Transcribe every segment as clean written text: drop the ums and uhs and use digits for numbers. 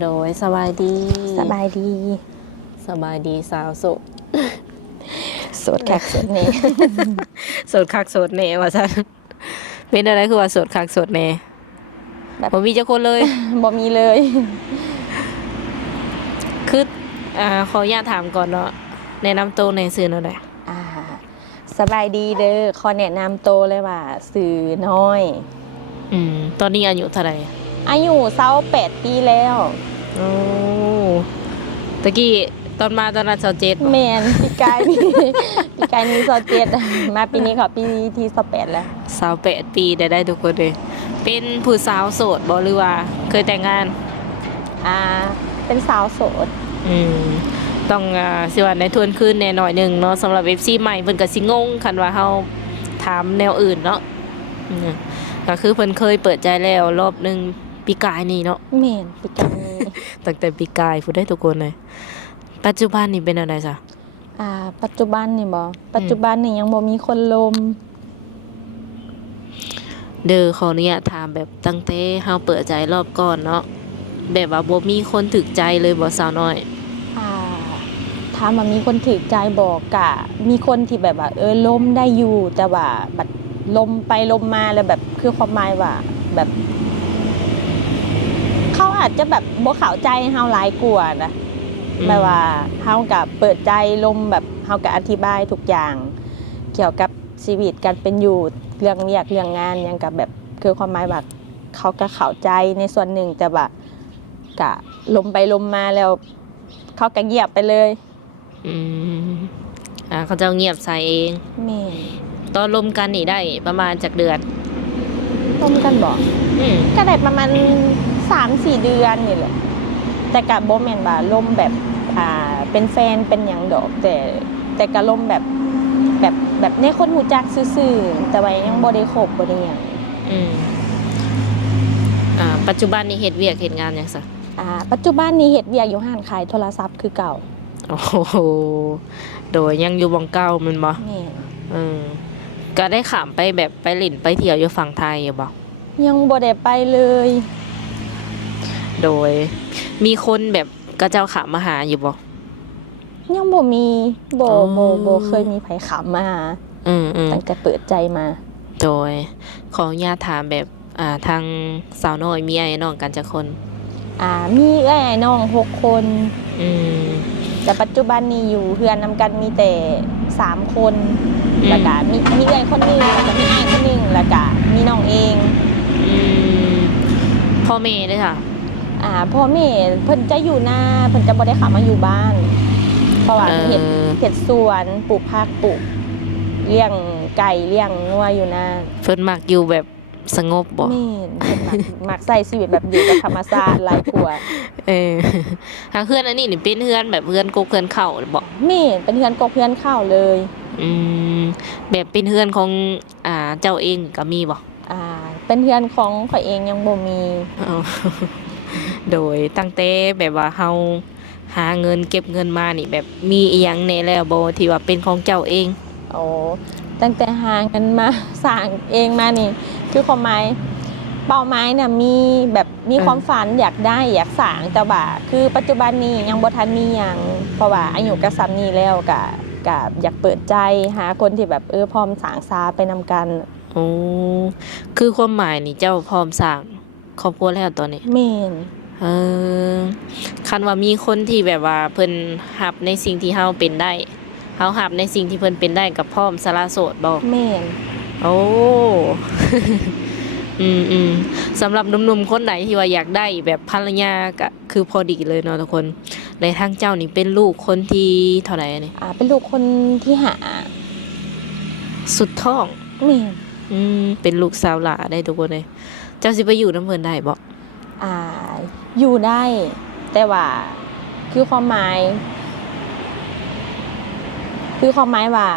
โดยสบายดีสบายดีสบายดีสาวโสดโสดคักโสดแน่ โสดคักโสดแน่ว่าซั่นเป็นอะไรคือว่าโสดคักโสดแน่บ่มีจักคนเลย บ่มีเลย คือขออนุญาตถามก่อนเนาะแนะนำตัวในซื่อหน่อยได้ อ่าสบายดีเด้อขอแนะนำตัวเลยว่าสื่อน้อย ตอนนี้อายุเท่าไหร่อายุ28ปีแล้วโอ้ตะกี้ตอนมาตอนนั้น27แม่นปีกายนี่ ปีกายนี้27มาปีนี้เขาปีที่28แล้ว28ปีได้ทุกคนเลยเป็นผู้สาวโสดบ่หรือว่าเคยแต่งงานเป็นสาวโสดต้องสิว่าในทวนคืนแน่หน่อยหนึงเนาะสำหรับ FC ใหม่เพิ่นก็สิงงคันว่าเฮาถามแนวอื่นเนาะก็คือเพิ่นเคยเปิดใจแล้วรอบนึงปีกายนี่เนาะแม่นปีกายนี้ ตั้งแต่ปีกายพูดได้ทุกคนเลยปัจจุบันนี่เป็นอะไรซะปัจจุบันนี่บ่ปัจจุบันนี่ยังบ่มีคนลมเด้อขออนุญาตถามแบบตั้งแต่เฮาเปิดใจรอบก่อนเนาะแบบว่าบ่มีคนถึกใจเลยบ่สาวน้อยถามว่ามีคนถึกใจบอกกะมีคนที่แบบว่าล้มได้อยู่แต่ว่าบัดลมไปลมมาแล้วแบบคือความหมายว่าแบบเขาอาจจะแบบบ่เข้าใจเฮาหลายกว่านะแบบว่าเฮาก็เปิดใจลมแบบเฮาก็อธิบายทุกอย่างเกี่ยวกับชีวิตการเป็นอยู่เรื่องเรียกเรื่องงานหยังก็แบบคือความหมายว่าเขาก็เข้าใจในส่วนหนึ่งแต่ว่าก็ลมไปลมมาแล้วเขาก็เงียบไปเลยเขาจะเงียบใส่เองแม่ตอนลมกันนี่ได้ประมาณจากเดือนลมกันบ่ก็ได้ประมาณ 3-4 เดือนนี่แหละแต่ก็บ่แม่นว่าลมแบบเป็นแฟนเป็นหยังดอกแต่ก็ลมแบบในคนรู้จักซื่อๆแต่ว่ายังบ่ได้คบบ่ได้หยังปัจจุบันนี้เฮ็ดเวียกเฮ็ดงานหยังซะปัจจุบันนี้เฮ็ดเวียกอยู่ห้านขายโทรศัพท์คือเก่าโอ้โหโดยยังอยู่บ่งเก่าแม่นบ่ก็ได้ข้ามไปแบบไปเล่นไปเที่ยวอยู่ฝั่งไทยอยู่บ่ยังบ่ได้ไปเลยโดยมีคนแบบก็เจ้าข้ามมาหาอยู่บ่ยังบ่มีบ่เคยมีไผข้ามมาหาตั้งแต่เปิดใจมาโดยขออนุญาตถามแบบทางสาวน้อยมีไอ้น้องกันจักคนมีไอ้น้อง6คนแต่ปัจจุบันนี้อยู่เฮือนนำกันมีแต่3คนแล้วก็มีไอ้คนนึงแล้วก็มีอ้ายคนนึงแล้วก็มีน้องเองพ่อแม่ด้วยค่ะพ่อแม่เพิ่นจะอยู่หน้าเพิ่นจะบ่ได้เข้ามาอยู่บ้านเพราะว่าเฮ็ดสวนปลูกผักปลูกเลี้ยงไก่เลี้ยงงัวอยู่หน้าเพิ่นมักอยู่แบบสงบบ่แม่นเพิ่นมักใช้ชีวิตแบบอยู่กับธรรมชาติหลายกว่าทางเฮือนอันนี้นี่เป็นเฮือนแบบเฮือนกกเฮือนเข้าบ่แม่นเป็นเฮือนกกเฮือนเข้าเลยแบบเป็นเฮือนของเจ้าเองก็มีบ่เป็นเฮือนของข้อยเองยังบ่มีโดยตั้งแต่แบบว่าเฮาหาเงินเก็บเงินมานี่แบบมีอีหยังแน่แล้วบ่ที่ว่าเป็นของเจ้าเองตั้งแต่หาเงินมาสร้างเองมานี่คือความหมายเป้าหมายน่ะมีความฝันอยากได้อยากสร้างแต่ว่าคือปัจจุบันนี้ยังบ่ทันมีหยังเพราะว่าอายุก็ส่ำนี้แล้วก็อยากเปิดใจหาคนที่แบบพร้อมสร้างสาไปนำกันคือความหมายนี่เจ้าพร้อมสร้างครอบครัวแล้วตอนนี้แม่นคันว่ามีคนที่แบบว่าเพิ่นรับในสิ่งที่เฮาเป็นได้เฮารับในสิ่งที่เพิ่นเป็นได้กับพร้อมสละโสดบ่แม่นโอ้สำหรับหนุ่มๆคนไหนที่ว่าอยากได้แบบภรรยาก็คือพอดีเลยเนาะทุกคนในทางเจ้านี่เป็นลูกคนที่เท่าไหร่นี่เป็นลูกคนที่สุดท้องแม่เป็นลูกสาวหลาได้ทุกคนเลยเจ้าสิไปอยู่นำเพิ่นได้บ่อยู่ได้แต่ว่าคือความหมายว่า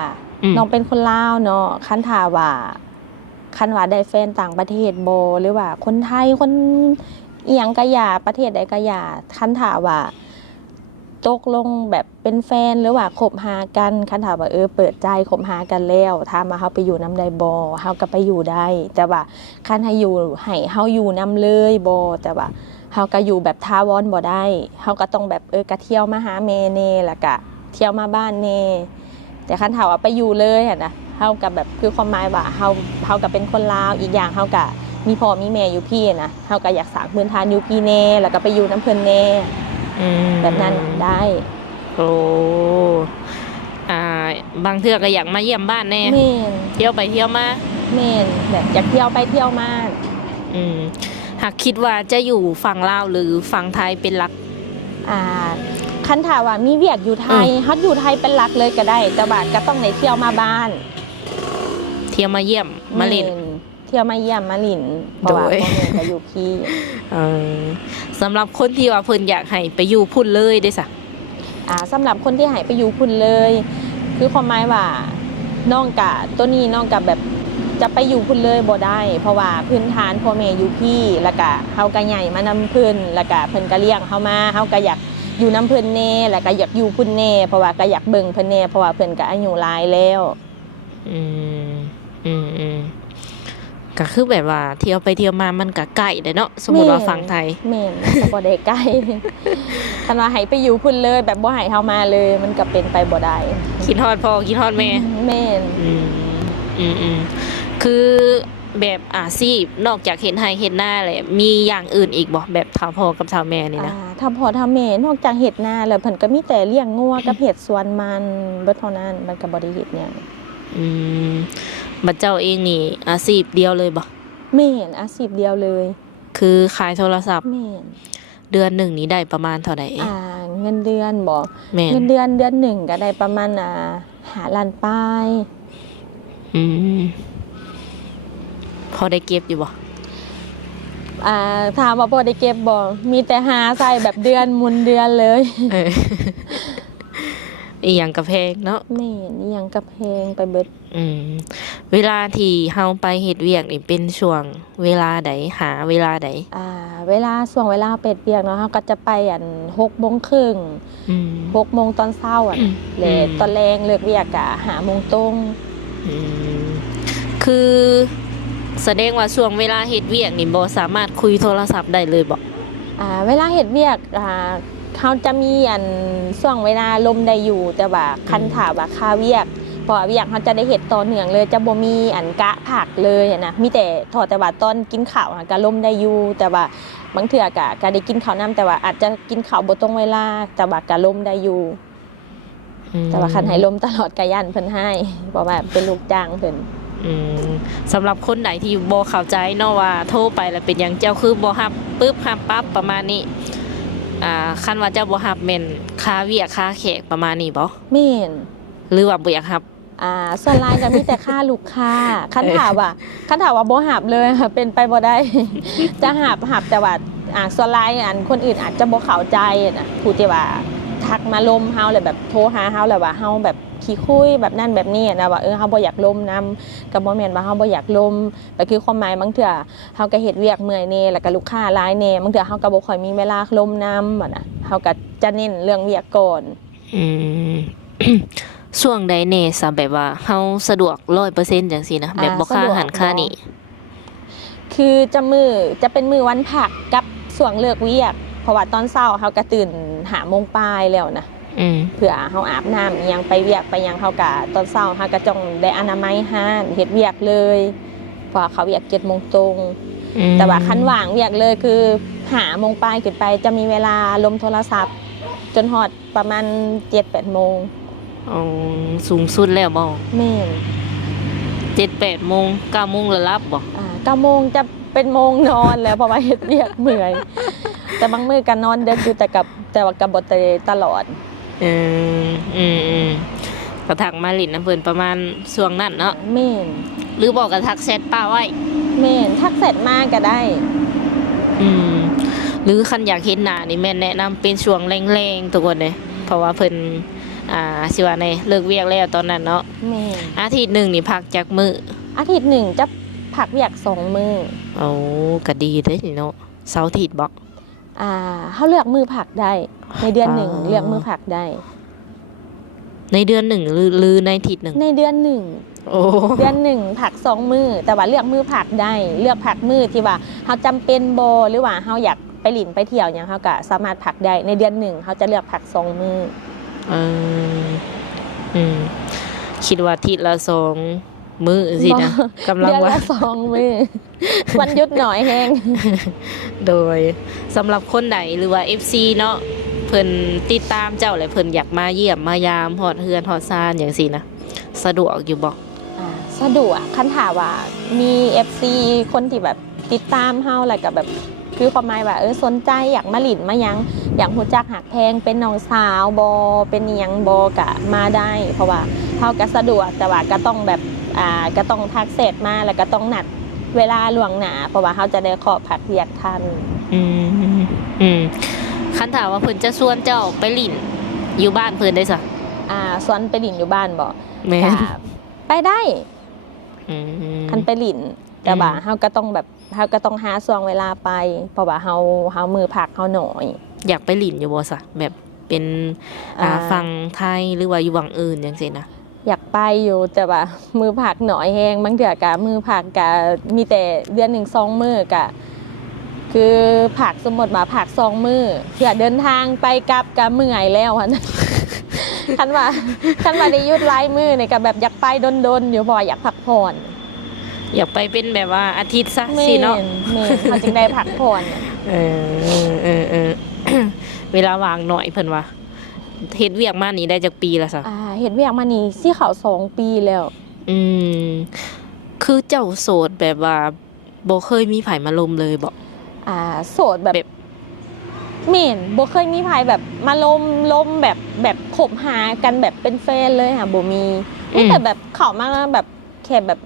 น้องเป็นคนลาวเนาะคันว่าได้แฟนต่างประเทศบ่หรือว่าคนไทยคนอีหยังก็อย่าประเทศใดก็อย่าคันถ้าว่าตกลงแบบเป็นแฟนหรือว่าคบหากันคันถ้าว่าเปิดใจคบหากันแล้วถามว่าเฮาไปอยู่นำได้บ่เฮาก็ไปอยู่ได้แต่ว่าคันให้เฮาอยู่นำเลยบ่แต่ว่าเ ฮาก็อยู่แบบทาวรบ่ได้เฮาก็ต้องแบบก็เที่ยวมาหาแม่แน่แล้วก็เที่ยวมาบ้านแน่แต่คันถามว่าไปอยู่เลยหั่นน่ะเฮาก็แบบคือความหมายว่าเฮาก็เป็นคนลาวอีกอย่างเฮาก็มีพ่อมีแม่อยู่พี่นะเฮาก็อยากสร้างพื้นฐานอยู่พี่แน่แล้วก็ไปอยู่น้ำเพิ่นแน่แบบนั้นได้ โอ้บางเทื่อก็อยากมาเยี่ยมบ้านแน่ แม่น เที่ยวไปเที่ยวมา แม่นแบบอยากเที่ยวไปเที่ยวมา หากคิดว่าจะอยู่ฝั่งลาวหรือฝั่งไทยเป็นหลัก คันถามว่ามีเวียกอยู่ไทยฮัดอยู่ไทยเป็นหลักเลยก็ได้แต่ว่าก็ต้องได้เที่ยวมาบ้าน เที่ยวมาเยี่ยมมาเล่น แเที่ยวมาเยี่ยมมาหลินเพราะว่า โดย พ่อแม่ก็อยู่พี่ สำหรับคนที่ว่าเพิ่นอยากให้ไปอยู่พุ่นเลยได้สะ สำหรับคนที่หายไปอยู่พุ่นเลย คือความหมายว่าน้องกะตัวนี้น้องกะแบบจะไปอยู่พุ่นเลยบ่ได้ เพราะว่าพื้นฐานพ่อแม่อยู่พี่แล้วก็เฮาก็ใหญ่มานำเพิ่นแล้วก็เพิ่นก็เลี้ยงเฮามาเฮาก็อยากอยู่น้ำเพิ่นแน่แล้วก็อยากอยู่พุ่นแน่เพราะว่าก็อยากเบิ่งเพิ่นแน่เพราะว่าเพิ่นก็อายุหลายแล้ว ก็คือแบบว่าเที่ยวไปเที่ยวมามันก็ใกล้ได้เนาะสมมุติว่าฝั่งไทย แม่นมันก็บ่ได้ใกล้ คันว่าให้ไปอยู่พุ่นเลยแบบบ่ให้เฮามาเลยมันก็เป็นไปบ่ได้ คิดฮอดพ่อคิดฮอดแม่ แม่น คือแบบอาชีพนอกจากเห็นไห้เห็นหน้าแหละมีอย่างอื่นอีกบ่แบบเฒ่าพ่อกับเฒ่าแม่นี่นะ ถ้าพ่อถ้าแม่นอกจากเฮ็ดนาแล้วเพิ่นก็มีแต่เลี้ยงงัวกับเฮ็ดสวนมันเบิดเท่านั้นมันก็บ่ได้เฮ็ดหยัง บัดเจ้าเองนี่อาชีพเดียวเลยบ่ แม่นอาชีพเดียวเลย คือขายโทรศัพท์ แม่น เดือนหนึ่งนี้ได้ประมาณเท่าไหร่ เงินเดือนบ่ แม่น เงินเดือนหนึ่งก็ได้ประมาณ5 ล้านปลาย พอได้เก็บอยู่บ่ ถามว่าบ่ได้เก็บบ่มีแต่หาใส่แบบเดือนหมุนเดือนเลย อีหยังกระแพงเนาะ แม่นอีหยังก็แพงไปเบิด เวลาที่เฮาไปเฮ็ดเวียกนี่เป็นช่วงเวลาใดหาเวลาใด เวลาช่วงเวลาเป็ดเปียกเนาะเฮาก็จะไป6 โมงครึ่ง 6 โมงตอนเช้าและตอนแรงเลิกเวียกอะ5 โมงตรง คือแสดงว่าช่วงเวลาเฮ็ดเวียกนี่บ่สามารถคุยโทรศัพท์ได้เลยบ่ เวลาเฮ็ดเวียกเขาจะมีช่วงเวลาลมได้อยู่แต่ว่าคันถามว่าค่าเวียกเพราะว่าเวียกเขาจะได้เฮ็ดต่อเนื่องเลยจะบ่มีกะผักเลยนะมีแต่ทอดแต่ว่าตอนกินข้าวก็ลมได้อยู่แต่ว่าบางเทื่อก็ได้กินข้าวน้ำแต่ว่าอาจจะกินข้าวบ่ตรงเวลาแต่ว่าก็ลมได้อยู่แต่ว่าคันให้ลมตลอดก็ย่านเพิ่นให้เพราะว่าเป็นลูกจ้างเพิ่น สำหรับคนไหนที่บ่เข้าใจเนาะว่าโทรไปแล้วเป็นหยังเจ้าคือบ่รับปึ๊บรับปั๊บประมาณนี้คันว่าเจ้าบ่รับแม่นค่าเวียกค่าแขกประมาณนี้บ่ แม่น หรือว่าบ่อยากรับ ส่วนหลายก็มีแต่ค่าลูกค้าคันถามว่าบ่หับเลยค่ะเป็นไปบ่ได้ จะหับแต่ว่าส่วนหลายคนอื่นอาจจะบ่เข้าใจนะผู้ที่ว่าทักมาลมเฮาเลยแบบโทรหาเฮาแล้วว่าเฮาแบบขี้คุยแบบนั่นแบบนี้นะว่าเฮาบ่อยากลมนํก็บ่แม่นว่าเฮาบ่อยากลมก็คือความหมายบางเทื่อเฮาก็เฮ็ดเวียกเมื่อยแน่แล้วก็ลูกค้าหลายแน่บางเทื่อเฮาก็บ่ค่อยมีเวลาลมนํนะเฮาก็จะเน้นเรื่องเวียกก่อน ช่วงใดแน่ซะแบบว่าเฮาสะดวก 100% จังซี่นะแบบบ่ค่าหันค่านี่ คือจะเป็นมือวันผักกับส่วงเลิกเวียกเพราะว่าตอนเช้าเฮาก็ตื่น5 โมงปลายแล้วนะเพื่อเฮาอาบน้ำอิหยังไปเวียกไปหยังเฮาก็ตอนเช้าเฮาก็จ้องได้อนามัยห้านเฮ็ดเวียกเลยเพราะว่าเขาเวียก7 โมงตรงแต่ว่าคันว่างเวียกเลยคือ5 โมงปลายขึ้นไปจะมีเวลาลมโทรศัพท์จนฮอดประมาณ 7-8 โมงสูงสุดแล้วบ่ แม่น 7-8 โมง 9 โมงแล้วรับบ่ 9 โมงจะเป็นโมงนอนแล้วเพราะว่าเฮ็ดเวียกเมื่อยแต่บางมื้อก็นอนดึกอยู่แต่ว่าก็บ่ได้ตลอดก็ทักมาลิ้นน้ำเพิ่นประมาณช่วงนั้นเนาะ แม่น หรือบอกก็ทักแชทป้าไว้ แม่นทักเสร็จมาก็ได้หรือคันอยากเห็นหน้านี่แม่นแนะนำเป็นช่วงแรงๆทุกคนเลยเพราะว่าเพิ่นสิว่าในเลิกเวียกแล้วตอนนั้นเนาะแม่นอาทิตย์หนึ่งนี่พักจากมื้ออาทิตย์หนึ่งจะพักเวียก2 มื้อก็ดีเด้อเนาะเสาร์อาทิตย์บ่เฮาเลือกมื้อพักได้ในเดือนหนึ่งเลือกมื้อพักได้ในเดือนหนึ่งหรือในอาทิตย์หนึ่งในเดือนหนึ่งเดือนหนึ่งผัก2 มื้อแต่ว่าเลือกมื้อผักได้เลือกผักมื้อที่ว่าเฮาจำเป็นบ่หรือว่าเฮาอยาก ไปหลินไปเที่ยวหยังเฮาก็สามารถพักได้ในเดือนหนึ่งเขาจะเลือกพัก2มื้อเอออืมคิดว่าอาทิตย์ละ2มื้อสินะกำลัง เดือน ว่า ละ2มื้อ วันหยุดหน่อยแฮง โดยสำหรับคนไหนหรือว่า FC เนาะเพิ่นติดตามเจ้าและเพิ่นอยากมาเยี่ยมมายามฮอดเฮือนฮอดซานจังซี่นะสะดวกอยู่บ่ สะดวกคันถามว่ามี FC คนที่แบบติดตามเฮาแล้วก็แบบคือความหมายว่าสนใจอยากมาหลินมาหยังอยากรู้จักหักแพงเป็นน้องสาวบ่เป็นอิหยังบ่ก็มาได้ เพราะว่าเฮาก็สะดวกแต่ว่าก็ต้องแบบก็ต้องทักเสร็จมาแล้วก็ต้องนัดเวลาล่วงหน้าเพราะว่าเฮาจะได้ขอพักเรียกทันอืมอืมคันถามว่าเพิ่นจะชวนเจ้าไปหลินอยู่บ้านเพิ่นได้ซะสวนไปหลินอยู่บ้านบ่แม่นไปได้คันไปหลินแต่ว่าเฮาก็ต้องหาช่วงเวลาไปเพราะว่าเฮามือพักเฮาหน่อยอยากไปหลินอยู่บ่ซะแบบเป็นฝั่งไทยหรือว่าอยู่วังอื่นจังซี่นะอยากไปอยู่แต่ว่ามือผักหน่อยแห้งบางเถื่อกะมือผักกะมีแต่เดือน1 2มื้อกะคือผักสมมติว่าผัก2มื้อเพื่อเดินทางไปกลับกะเมื่อยแล้วหั่น คันว่าได้หยุดหลายมื้อนี่ก็แบบอยากไปดนๆอยู่บ่อยากพักผ่อนอยากไปเป็นแบบว่าอาทิตย์ซะสิเนาะแม่นเฮาจึงได้พักผ่อนเวลาว่างหน่อยเพิ่นว่าเฮ็ดเวียกมานี่ได้จักปีแล้วซะเฮ็ดเวียกมานี่สิเข้า2 ปีแล้วคือเจ้าโสดแบบว่าบ่เคยมีไผมาลมเลยบ่โสดแบบแม่นบ่เคยมีไผแบบมาลมแบบคบหากันแบบเป็นแฟนเลยค่ะบ่มีแต่แบบเข้ามาแบบแค่แบบ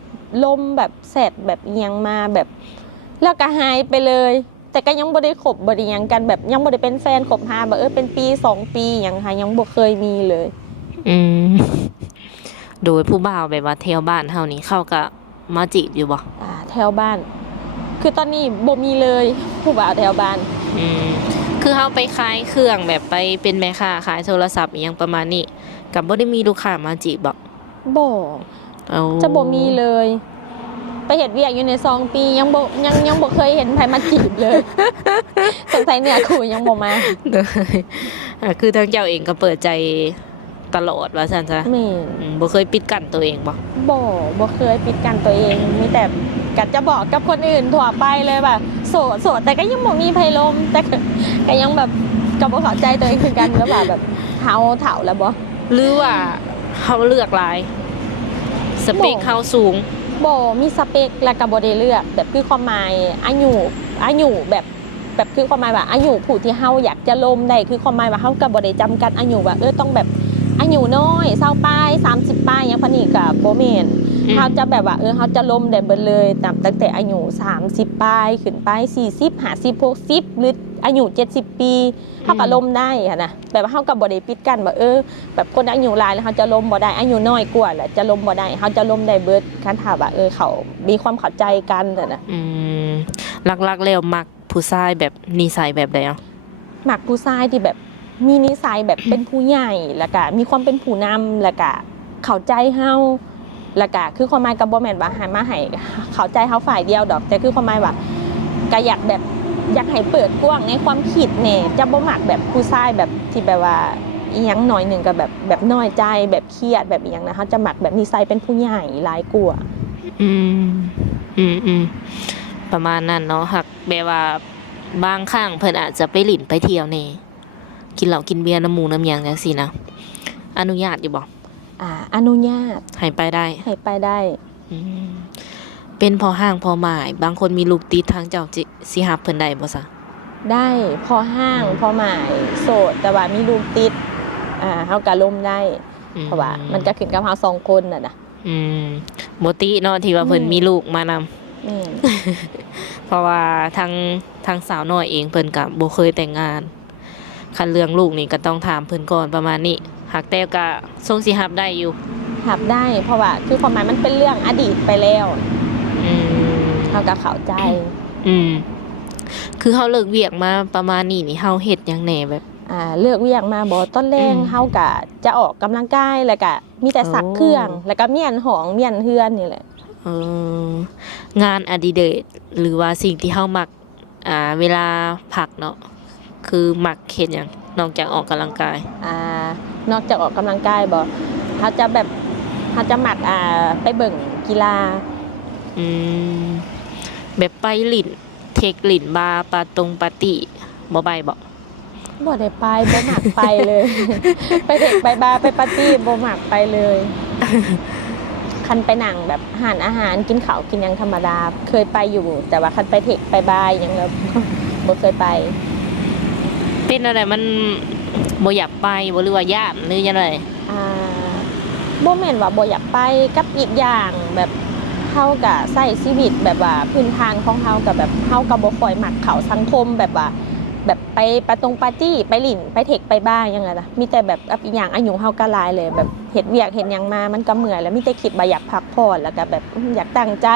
ลมแบบแซดแบบอีหยังมาแบบแล้วก็หายไปเลยแต่ก็ยังบ่ได้คบบ่ได้หยังกันแบบยังบ่ได้เป็นแฟนคบหาแบบเป็นปี2 ปีหยังค่ะยังบ่เคยมีเลยโดยผู้บ่าวแบบว่าแถวบ้านเฮานี่เขาก็มาจีบอยู่บ่แถวบ้านคือตอนนี้บ่มีเลยผู้บ่าวแถวบ้านคือเฮาไปขายเครื่องแบบไปเป็นแม่ค้าขายโทรศัพท์อีหยังประมาณนี้ก็บ่ได้มีลูกค้ามาจีบบ่จะบ่มีเลยไปเฮ็ดเวียกอยู่ใน2 ปียังบ่เคยเห็นไผมาจีบเลยสงสัยเนื้อคู่ยังบ่มาคือทางเจ้าเองก็เปิดใจตลอดว่าซั่นซะบ่เคยปิดกั้นตัวเองบ่เคยปิดกั้นตัวเองมีแต่ก็จะบอกกับคนอื่นทั่วไปเลยแบบโสดแต่ก็ยังบ่มีไผลมแต่ก็ยังแบบก็บ่เข้าใจตัวเองคือกันแล้วแบบเฮาเฒ่าแล้วบ่หรือว่าเฮาเลือกหลายสเปคเฮาสูงบ่มีสเปคแล้วก็บ่ได้เลือกแบบคือความหมายอายุแบบคือความหมายว่าอายุผู้ที่เฮาอยากจะลมได้คือความหมายว่าเฮาก็บ่ได้จำกัดอายุว่าต้องแบบอายุน้อย20ปลาย30ปลายหยังพะนี้ก็บ่แม่นเฮาจะแบบว่าเฮาจะลมได้เบิดเลยตั้งแต่อายุ30ปลายขึ้นไป40 50 60หรืออายุ70ปีเฮาก็ลมได้ค่ะนะแบบว่าเฮาก็บ่ได้ปิดกั้นว่าแบบคนอายุหลายแล้วเฮาจะลมบ่ได้อายุน้อยกว่าแล้วจะลมบ่ได้เฮาจะลมได้เบิดคันถ้าว่าเขามีความเข้าใจกันนะหลักๆแล้วมักผู้ชายแบบนิสัยแบบใดมักผู้ชายที่แบบมีนิสัยแบบเป็นผู้ใหญ่แล้วก็มีความเป็นผู้นำแล้วก็เข้าใจเฮาแล้วก็คือความหมายก็บ่แม่นว่าให้เข้าใจเฮาฝ่ายเดียวดอกแต่คือความหมายว่าก็อยากให้เปิดกว้างในความคิดแน่จะบ่มักแบบผู้ชายแบบที่แบบว่าอีหยังหน่อยนึงก็แบบน้อยใจแบบเครียดแบบอีหยังนะเฮาจะมักแบบนิสัยเป็นผู้ใหญ่หลายกว่าประมาณนั้นเนาะหักแบบว่าบางครั้งเพิ่นอาจจะไปหลินไปเที่ยวแน่กินเหล้ากินเบียร์น้ำหมูน้ำหยังจังซี่นะอนุญาตอยู่บ่อนุญาตให้ไปได้เป็นพอห้างพอหมายบางคนมีลูกติดทางเจ้าสิรับเพิ่นได้บ่ซะได้พอห้างพอหมายโสดแต่ว่ามีลูกติดเฮาก็ล้มได้เพราะว่ามันก็ขึ้นกับเฮา2คนน่ะนะบ่ติเนาะที่ว่าเพิ่นมีลูกมานำเพราะว่าทางสาวน้อยเองเพิ่นก็บ่เคยแต่งงานคันเรื่องลูกนี่ก็ต้องถามเพิ่นก่อนประมาณนี้หากแต่ก็ทรงสิรับได้อยู่รับได้เพราะว่าคือความหมายมันเป็นเรื่องอดีตไปแล้วเฮาก็เข้าใจคือเฮาเลิกเวียกมาประมาณนี้นี่เฮาเฮ็ดหยังแหน่แบบเลิกเวียกมาบ่ตอนแรกเฮาก็จะออกกำลังกายแล้วก็มีแต่ซักเครื่องแล้วก็เมียนห้องเมียนเฮือนนี่แหละงานอดิเรกหรือว่าสิ่งที่เฮามัก เวลาพักเนาะคือมักเฮ็ดหยังนอกจากออกกำลังกาย นอกจากออกกำลังกายบ่เขาจะแบบเขาจะมักไปเบิ่งกีฬา อืมแบบไปหลินเทคหลินบาร์ปาตรงปาร์ตี้บ่ไปบ่ บ่ได้ไปบ่มักไปเลย ไปเด็กไปบาร์ไปปาร์ตี้บ่มักไปเลย คันไปหนังแบบหารอาหารกินข้าวกินหยังธรรมดาเคยไปอยู่ แต่ว่าคันไปเทคไปบาร์หยังแล้ว บ่เคยไป เป็นอะไรมันบ่อยากไปบ่หรือว่าย่านหรือยังไง บ่แม่นว่าบ่อยากไปกับอีกอย่างแบบเฮาก็ใช้ชีวิตแบบว่าพื้นทางของเฮาก็แบบเฮาก็บ่ค่อยมักเข้าสังคมแบบว่าแบบไปปาตรงปาร์ตี้ไปหลินไปเทคไปบ้างยังไงล่ะมีแต่แบบอีกอย่างอายุเฮาก็หลายเลยแบบเฮ็ดเวียกเฮ็ดหยังมามันก็เมื่อยแล้วมีแต่คิดว่าอยากพักผ่อนแล้วก็แบบอยากตั้งใจ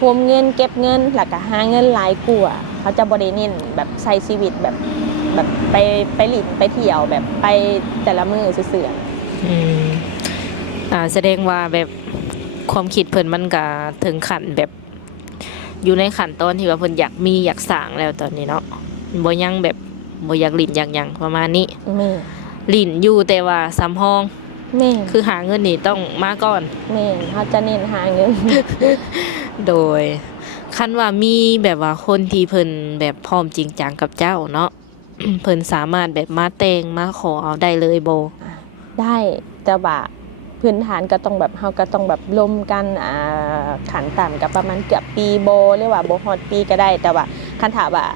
รวมเงินเก็บเงินแล้วก็หาเงินหลายกว่าเขาจะบ่ได้เน้นแบบใช้ชีวิตแบบไปหลินไปเที่ยวแบบไปแต่ละมื้อซื่อๆ อืมแสดงว่าแบบความคิดเพิ่นมันก็ถึงขั้นแบบอยู่ในขั้นตอนที่ว่าเพิ่นอยากมีอยากสร้างแล้วตอนนี้เนาะบ่ยังแบบบ่อยากหลินอยากหยังประมาณนี้ แม่ หลินอยู่แต่ว่าสำห้อง แม่ คือหาเงินนี่ต้องมาก่อน แม่เขาจะเน้นหาเงิน โดยคันว่ามีแบบว่าคนที่เพิ่นแบบพร้อมจริงจังกับเจ้าเนาะ เพิ่นสามารถแบบมาแต่งมาขอเอาได้เลยบ่ ได้แต่ว่าพื้นฐานก็ต้องแบบเฮาก็ต้องแบบร่วมกันขันต่ำกับประมาณเกือบปีโบหรือว่าบ่ฮอดปีก็ได้ แต่ว่าคันถามว่า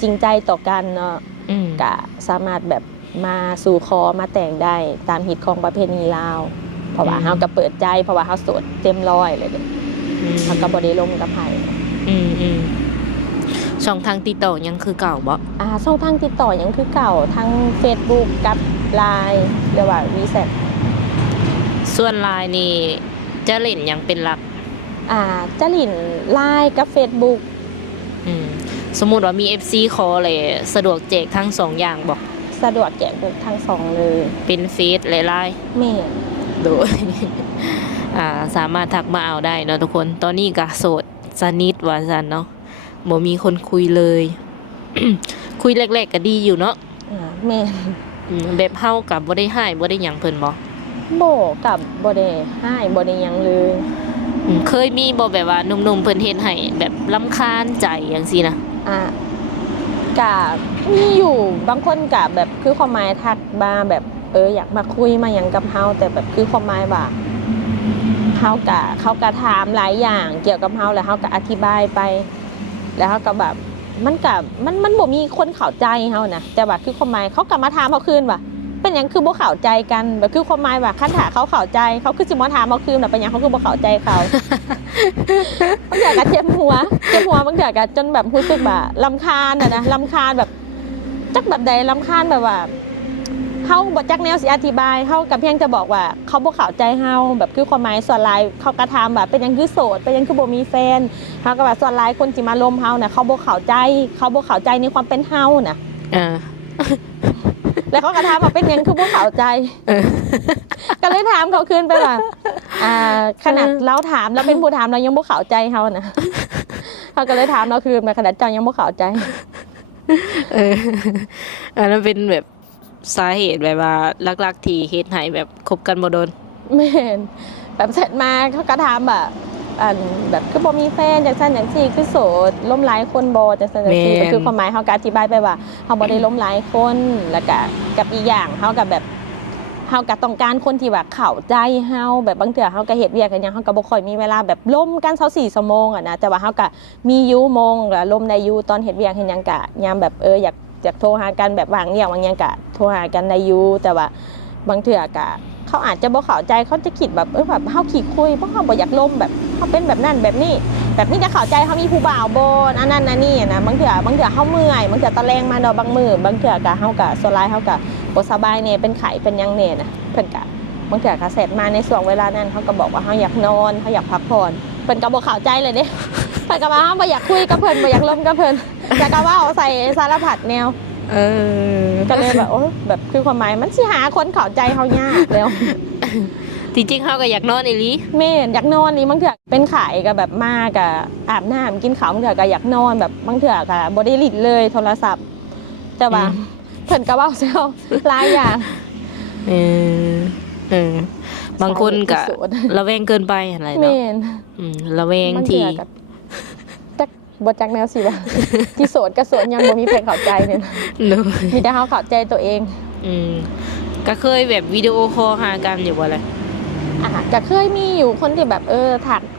จริงใจต่อกันเนาะ อืม ก็สามารถแบบมาสู่ขอมาแต่งได้ตามฮิตของประเพณีลาวเพราะว่าเฮาก็เปิดใจเพราะว่าเฮาโสดเต็มร้อยเลยเด้ เฮาก็บ่ได้ลงกับไผ อืมช่องทางติดต่อยังคือเก่าบ่ ช่องทางติดต่อยังคือเก่าทั้ง Facebook กับ LINE หรือว่า WeChat ส่วนไลน์นี่จะเล่นหยังเป็นหลัก จะหลิน LINE กับ Facebook อืมสมมุติว่ามี FC ขอเลยสะดวกแจกทั้งสองอย่างบ่ สะดวกแก่ทั้งสองเลย เป็นเฟซและไลน์ แม่ โดย สามารถทักมาเอาได้เนาะทุกคน ตอนนี้ก็โสดสนิทว่าซั่นเนาะบ่มีคนคุยเลย คุยแรกๆก็ดีอยู่เนาะ แม่ แบบเฮากับบ่ได้ให้บ่ได้หยังเพิ่นบ่ โบกับบ่ได้ให้บ่ได้หยังเลย เคยมีบ่แบบว่าหนุ่มๆเพิ่นเฮ็ดให้แบบรำคาญใจจังซี่นะ กะมีอยู่บางคนกะแบบคือความหมายทักมาแบบอยากมาคุยมาหยังกับเฮาแต่แบบคือความหมายว่าเขาก็ถามหลายอย่างเกี่ยวกับเฮาแล้วเฮาก็อธิบายไป แล้วเฮาก็แบบมันบ่มีคนเข้าใจเฮานะแต่ว่าคือความหมายเขาก็มาถามเฮาคืนว่าเป็นหยังคือบ่เข้าใจกันแบบคือความหมายว่าคันถ้าเขาเข้าใจเขาคือสิมาถามเฮาคืนว่าเป็นหยังเขาคือบ่เข้าใจเขา บางอย่างก็เจ็บหัวบางอย่างก็จนแบบรู้สึกแบบรำคาญนะรำคาญแบบจักแบบใดรำคาญแบบว่าเขาบ่จักแนวสิอธิบายเขากับเพียงจะบอกว่าเขาบ่เข้าใจเฮาแบบคือความหมายส่วนหลายเขากระทำแบบเป็นหยังคือโสดเป็นหยังคือบ่มีแฟนเขาก็แบบส่วนหลายคนสิมาลมเฮาน่ะเขาบ่เข้าใจในความเป็นเฮาน่ะ แล้วเขาก็ถามว่าเป็นหยังคือบ่เข้าใจ ก็เลยถามเขาคืนไปว่าขนาดเราถามเราเป็นผู้ถามเรายังบ่เข้าใจเขานะ เขาก็เลยถามเราคืนมาขนาดเจ้ายังบ่เข้าใจ อันนั้นเป็นแบบสาเหตุแบบว่าลักๆที่เฮ็ดให้แบบคบกันบ่โดน แม่นแบบเสร็จมาเขาก็ถามแบบคือบ่มีแฟนจังซั่นจังซี่คือโสดล้มหลายคนบ่จังซั่นจังซี่ก็คือความหมายเขาก็อธิบายไปว่าเขาบ่ได้ล้มหลายคนแล้วก็กับอีกอย่างเขาก็แบบเฮาก็ต้องการคนที่ว่าเข้าใจเฮาแบบบางเทื่อเฮาก็เฮ็ดเวียกกันหยังเฮาก็บ่ค่อยมีเวลาแบบล้มกัน24ชั่วโมงอ่ะนะแต่ว่าเฮาก็มีอยู่โมงแล้วล้มได้อยู่ตอนเฮ็ดเวียกเฮ็ดหยังก็ยามแบบอยากโทรหากันแบบว่างเรียกว่างหยังก็โทรหากันได้อยู่แต่ว่าบางเทื่อก็เขาอาจจะบ่เข้าใจเขาจะคิดแบบแบบเฮาขี้คุยเพราะเฮาบ่อยากล้มแบบเฮาเป็นแบบนั้นแบบนี้จะเข้าใจเฮามีผู้บ่าวบ่อันนั้นอันนี้นะบางเทื่อเฮาเมื่อยบางเทื่อตะแลงมาดอกบางมื้อบางเทื่อก็เฮาก็ส่วนหลายเฮาก็บ่สบายแน่เป็นไข้เป็นหยังแน่นะเพิ่นก็บางเทื่อก็เสร็จมาในช่วงเวลานั้นเฮาก็บอกว่าเฮาอยากนอนเฮาอยากพักผ่อนเพิ่นก็บ่เข้าใจเลยเด้ เพิ่นก็ว่าเฮาบ่อยากคุยกับเพิ่นบ่อยากล้มกับเพิ่นแล้วก็ว่าเอาใส่สารพัดแนวก็เลยแบบโอ้แบบคือความหมายมันสิหาคนเข้าใจเฮายากแล้ว จริงๆเฮาก็อยากนอนอีหลี แม่นอยากนอนนี่บางเถื่อเป็นขายก็แบบมากะอาบน้ำกินข้าวบางเถื่อก็อยากนอนแบบบางเถื่อก็บ่ได้ลิดเลยโทรศัพท์ แต่ว่าเพิ่นก็เว้าเซลหลายอย่าง เออเออบางคนก็ระแวงเกินไปอะไรเนาะ แม่น ระแวง บาง ที่ เถื่อก็จักบ่จักแนวสิว่า ที่โสดก็โสดยังบ่มีเพลงเข้าใจเนี่ยนะ โดย มีแต่เฮาเข้าใจตัวเอง ก็เคยแบบวิดีโอคอลหากันอยู่บ่เลย ก็เคยมีอยู่คนที่แบบ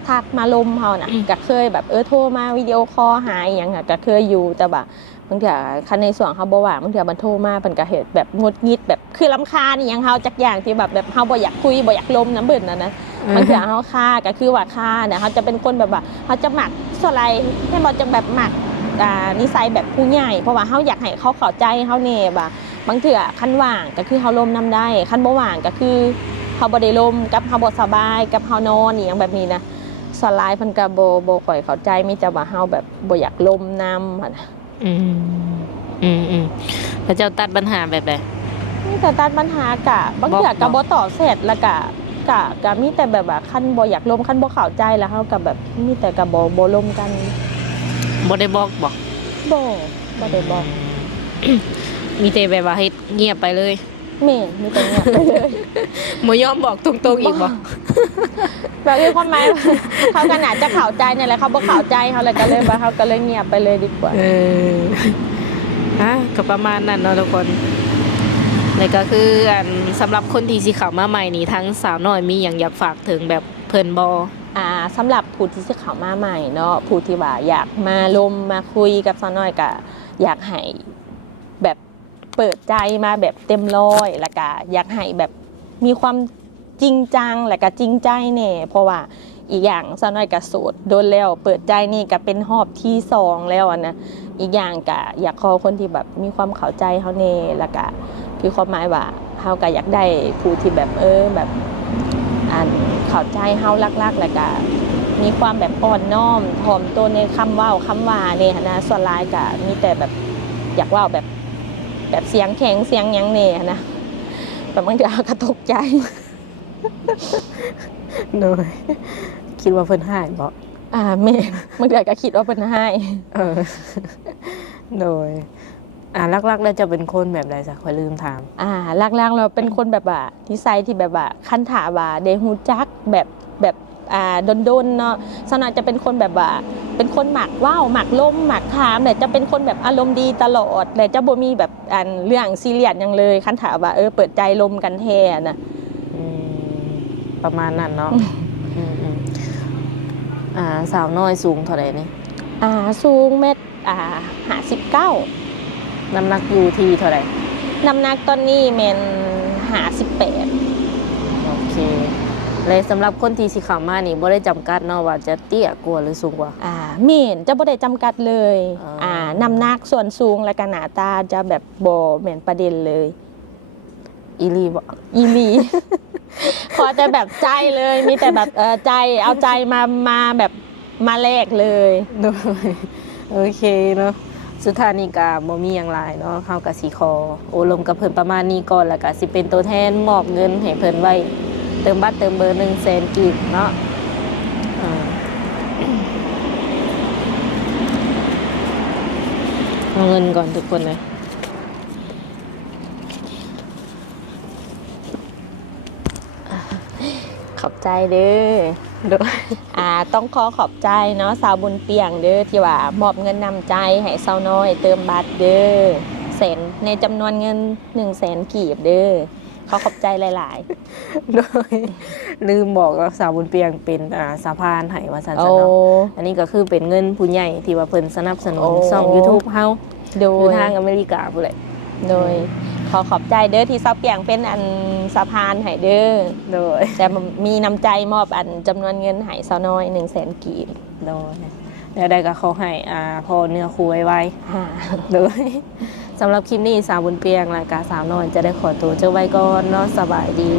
ทักมาลมเฮาน่ะก็เคยแบบโทรมาวิดีโอคอลหาอหยังก็เคยอยู่แต่ว่าบางเทื่อคันในส่วนเฮาบ่ว่างบางเทื่อมันโทรมาเพิ่นก็เฮ็ดแบบงุดหงิดแบบคือรำคาญอีหยังเฮาจักอย่างที่แบบเฮาบ่อยากคุยบ่อยากลมน้ำเบิ่นนั่นนะบางเทื่อเฮาค่าก็คือว่าค่าเนี่ยเฮาจะเป็นคนแบบว่าเฮาจะมักสไลด์ให้บ่จะแบบมักนิสัยแบบผู้ใหญ่เพราะว่าเฮาอยากให้เขาเข้าใจเฮาแน่ว่าบางเทื่อคันว่างก็คือเฮาลมน้ำได้คันบ่ว่างก็คือเฮาบ่ได้ลมกับเฮาบ่สบายกับเฮานอนอีหยังแบบนี้นะสไลด์เพิ่นก็บ่ค่อยเข้าใจมีแต่ว่าเฮาแบบบ่อยากลมนำหั่นน่ะ พระเจ้าตัดปัญหาแบบใด นี่แต่ตัดปัญหากะบางเทื่อก็บ่ต่อเสร็จแล้วก็มีแต่แบบว่าคันบ่อยากลมคันบ่เข้าใจแล้วเฮาก็แบบมีแต่ก็บ่ลมกัน บ่ได้บอก บ่ได้บอก มีแต่แบบว่าเฮ็ดเงียบไปเลย แม่มีแต่เงียบไปเลย บ่ยอมบอกตรงๆอีกบ่ แบบคือความหมายว่าเขาก็น่าจะเข้าใจนั่นแหละเขาบ่เข้าใจเขาเลยก็เลยว่าเขาก็เลยเงียบไปเลยดีกว่า ก็ประมาณนั้นเนาะทุกคนแล้วก็คือสำหรับคนที่สิเข้ามาใหม่นี่ทั้งสาวน้อยมีหยังอยากฝากถึงแบบเพิ่นบ่ สำหรับผู้ที่จะเข้ามาใหม่เนาะผู้ที่ว่าอยากมาลมมาคุยกับสาวน้อยก็อยากให้แบบเปิดใจมาแบบเต็มร้อยแล้วก็อยากให้แบบมีความจริงจังแล้วก็จริงใจแน่เพราะว่าอีกอย่างสาวน้อยก็โสดโดนแล้วเปิดใจนี่ก็เป็นรอบที่2แล้วนะอีกอย่างก็อยากขอคนที่แบบมีความเข้าใจเฮาแน่แล้วก็คือความหมายว่าเฮาก็อยากได้ผู้ที่แบบแบบเข้าใจเฮารักๆแล้วก็มีความแบบอ่อนน้อมถ่อมตนในคำเว้าคำว่าเนี่ยนะส่วนหลายก็มีแต่แบบอยากเว้าแบบเสียงแข็งเสียงหยังแน่นะแบบบางทีก็ตกใจ โดยคิดว่าเพิ่นหายบ่ แม่บางทีก็คิดว่าเพิ่นให้ โดยลักๆแล้วจะเป็นคนแบบใดสักค่อยลืมถาม ลักๆเราเป็นคนแบบว่านิสัยที่แบบว่าคันถาว่าได้ฮู้จักแบบดนๆเนาะสวนมากจะเป็นคนแบบว่าเป็นคนหมักว่าวหมักล่มหมักถามแต่จะเป็นคนแบบอารมณ์ดีตลอดแต่จะบ่มีแบบเรื่องซีเรียสหยังเลยคันถาว่าเปิดใจลมกันแท้นะ ประมาณนั้นเนาะ สาวน้อยสูงเท่าไหร่นี่ สูงเมตร59น้ำหนักอยู่ที่เท่าไหร่ น้ำหนักตอนนี้แม่น58โอเคเลยสำหรับคนที่สิเข้ามานี่บ่ได้จำกัดเนาะว่าจะเตี้ยกว่าหรือสูงกว่า แม่นจะบ่ได้จำกัดเลยน้ำหนักส่วนสูงและก็หน้าตาจะแบบบ่แม่นประเด็นเลยอีหลีบ่ อีหลี ขอแต่แบบใจเลยมีแต่แบบใจเอาใจมาแบบมาแลกเลย โดยโอเคเนาะสุดท้ายนี้ก็บ่มีหยังหลายเนาะเฮาก็สิขอโอ้ลมกับเพิ่นประมาณนี้ก่อนแล้วก็สิเป็นตัวแทนมอบเงินให้เพิ่นไว้เติมบัตรเติมเบอร์ 100,000 กีบเนาะเอาเงินก่อนทุกคนเลย ขอบใจเด้อ โดย ต้องขอขอบใจเนาะสาวบุญเปียงเด้อที่ว่ามอบเงินนำใจให้สาวน้อยเติมบัตรเด้อแสนในจำนวนเงิน100,000 กีบเด้อขอบใจหลายๆ โดยลืมบอกว่าสาวบุญเปียงเป็นสะพานให้ว่าซั่นซะเนาะอันนี้ก็คือเป็นเงินผู้ใหญ่ที่ว่าเพิ่นสนับสนุนช่อง YouTube เฮาอยู่ทางอเมริกาพุ่นแหละโดยขอบใจเด้อที่สาวเปียงเป็นสะพานให้เด้อโดยแต่มีน้ำใจมอบจำนวนเงินให้สาวน้อย100,000 กีบโดยแล้วได้ก็ขอให้พอเนื้อคู่ไวๆโดยสำหรับคลิปนี้สาวบุญเปียงและกาสาวน้อยจะได้ขอตัวเจ้าไว้ก่อนเนาะสบายดี